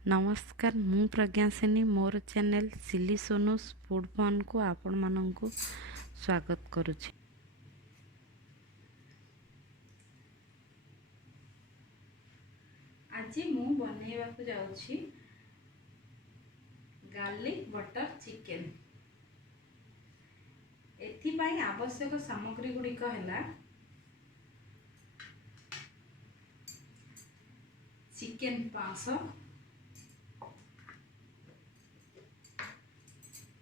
नमस्कार मु प्रज्ञासिनी मोर चैनल सिली Sonu's food fun को आपण मानक स्वागत करुछि। आज मु बनैबा को जाउछि गार्लिक बटर चिकेन। एथि पई आवश्यक सामग्री गुड़िक है चिकेन 500,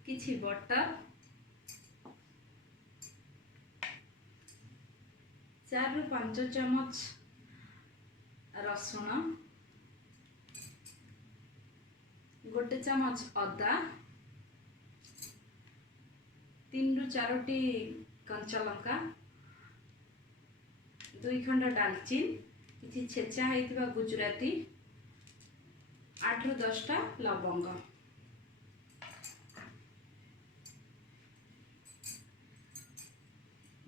किछि बटर, 4 ରୁ 5 चमच रसुण, 1 चमच अदा, 3 ରୁ 4टी कंचा लंका, 2 खंड दालचीन, किछि छेचा हैतिबा गुजराती, 8 ରୁ 10टा लवंग,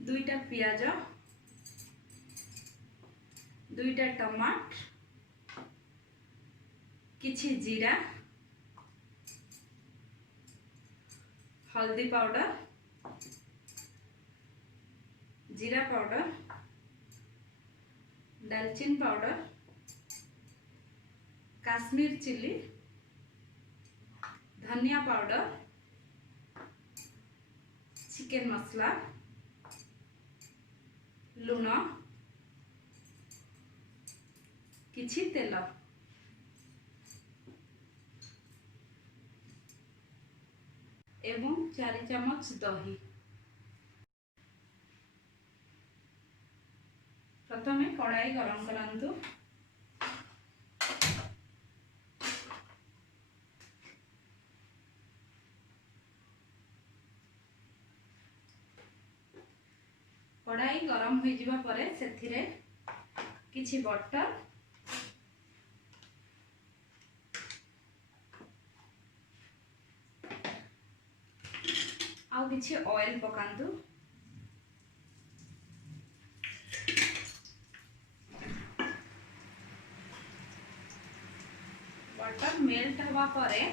2टा पियाज, 2टा टमाट, किछि जीरा, हल्दी पाउडर, जीरा पाउडर, दालचीन पाउडर, काश्मीर चिली, धनिया पाउडर, चिकेन मसला, लूण, किछि तेल एवं 4 चमच दही। प्रथमे कड़ाई गरम करंतु। कड़ाई गरम हो जिबा परे सेथिरे किछि बटर, आउ किछि ऑयल पकांतु। बटर मेल्ट हवा परे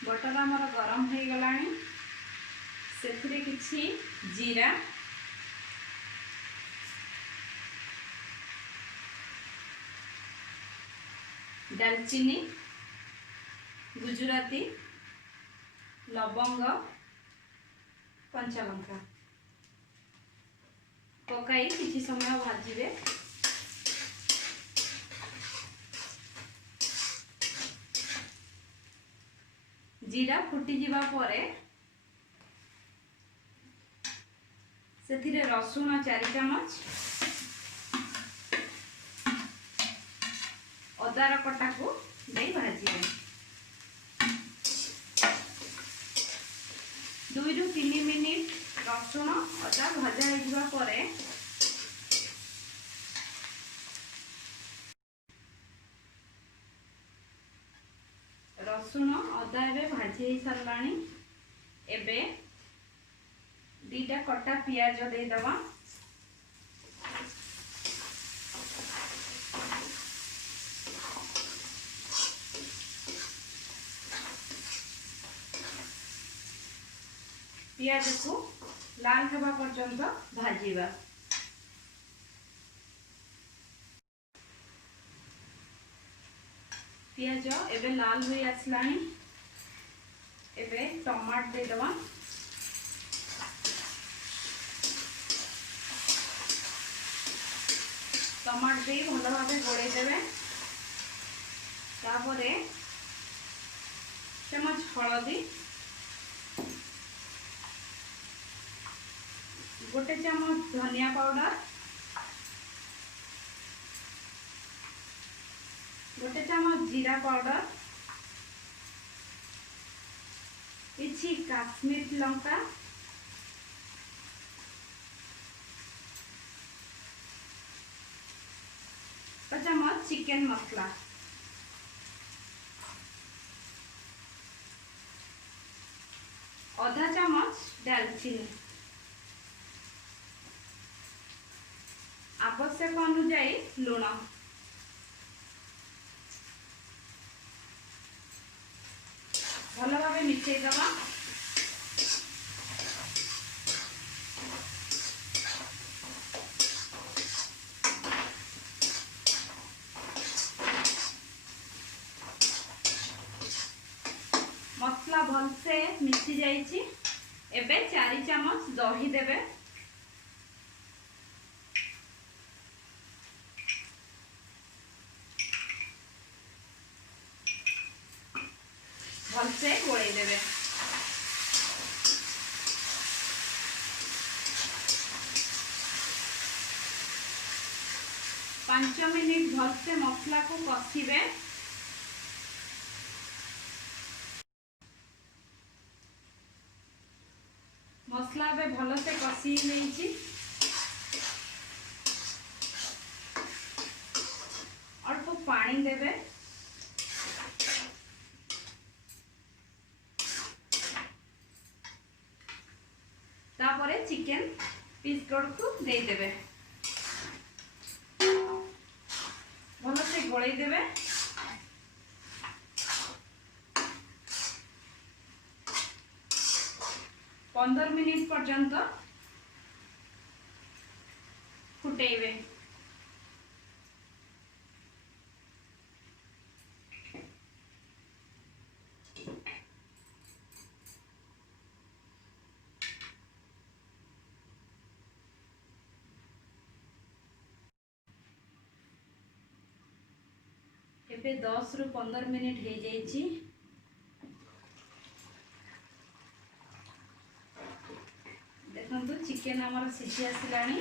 बटर आमर गरम हो गलानी। सेथिरे किछि जीरा, दालचीनी, गुजराती, लवंग, कंचा लंका पकाई किछि समय भाजिबे। जीरा फुटी जिबा परे सेथिरे रसुण 4 चमच, अदार कटा को दे भाजिबे। 2 ରୁ 3 मिनिट रसुण अदा भजा हो जिबा परे रसुण अदा एबे भाजी हो सारलानी। एबे 2टा कटा पियाज दे दबा। पियाज को लाल हेबा पर्यंत भाजीबा। पियाज एबे लाल हो आसलानी। एबे टमाट दे दबा। टमाट दे भल भाव गोड़े देवे। तापरे चमच हलदी, 1 चमच धनिया पाउडर, गोटे चमच जीरा पाउडर, किछि काश्मीर लंका, चमच चिकन मसला, आधा चमच दालचीनी, आवश्यक अनुसार लुण, भल भाव मिसई दबा। मसला भल से मिसी जाइए। एबे 4 चमच दही देबे, भल से गोलाई देबे। पांच मिनिट भल से मसला को कषिबे। मसला बे भल से कषि नहीं, अल्प पानी देबे, तापरे चिकन पीस को दे देबे, भल से गोलाई देबे। पंदर मिनिट पर्यंत फुटेबे। एबे 10 रु 15 मिनिट हो जाइए। देखो चिकेन आमर सिझी आसिलानी।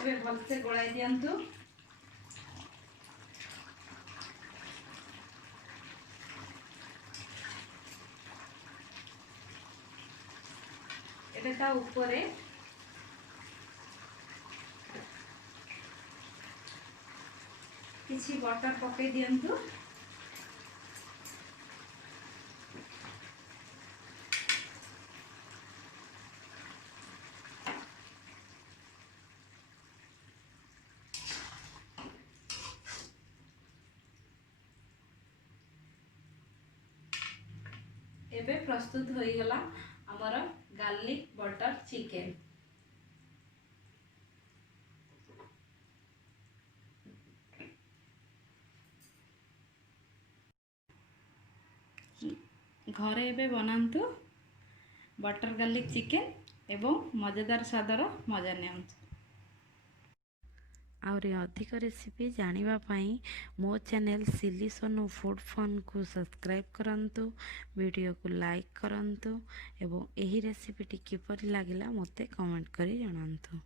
एबे भल से गोलाई दियंतु। एबे ता ऊपरे किछि बटर पके दियंतु। एबे प्रस्तुत हो गला हमर गार्लिक बटर चिकेन। घरे एबे बनांतु बटर गार्लिक चिकेन एवं मजेदार स्वादर मजा नियंतु। आउरी अधिक रेसिपी जानिबा पाई मो चैनल सिली सोनू फूड फन को सब्सक्राइब करंतु, वीडियो को लाइक करंतु एवं एही रेसिपीटी किपरि लागिला मते कमेंट करी जणांतु।